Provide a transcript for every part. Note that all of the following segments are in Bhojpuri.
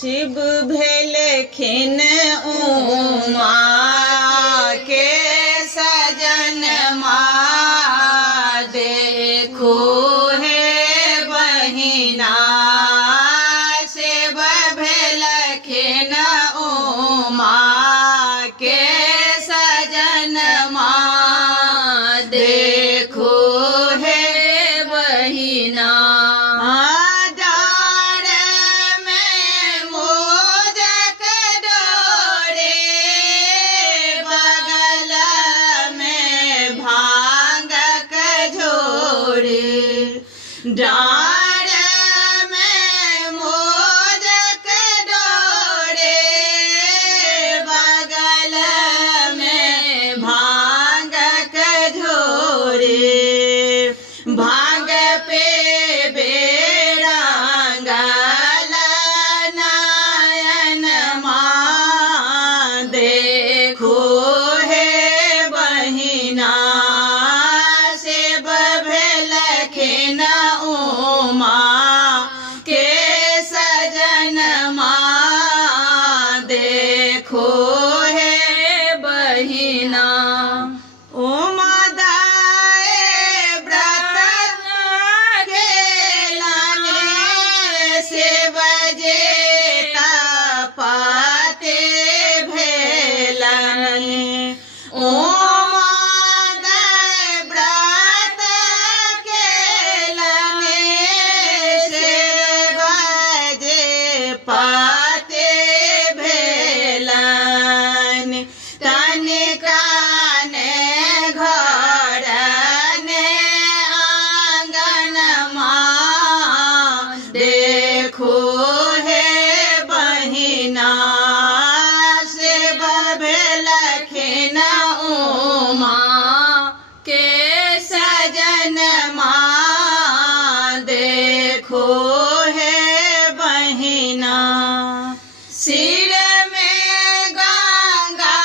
शिव भेलखिन उमा के सजन माँ देखो हे बहिना शिव भेलखिन उमा के सजन माँ देखो हे बहिना डार में मोदक डोरे बगल में भांगक झोरे भांग पे बेरंगल नयन माँ देखो हे बहिना शिव भेलखिन उमा के सजन माँ देखो हे बहिना उमा दाए व्रत खेलने शिव जे तपाते भेलन पाते भेलन तनिका ने घर ने आंगन माँ देखो हे बहिना शिव भेलखिन उमा के सजन माँ देखो हे बहिना सिर में गंगा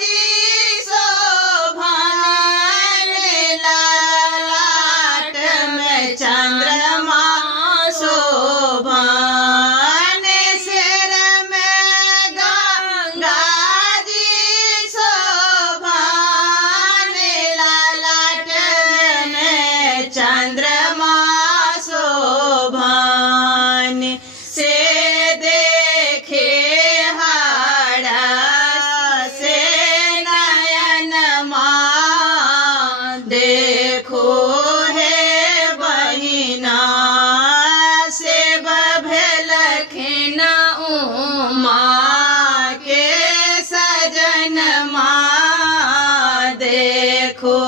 जी शोभन ललाट में चंद्रमा शोभन सिर में गंगा जी शोभन ललाट में चंद्रमा शोभन से देखे हरा से नयन माँ देखो हे बहिना शिव भेलखिन उमा के सजन माँ देखो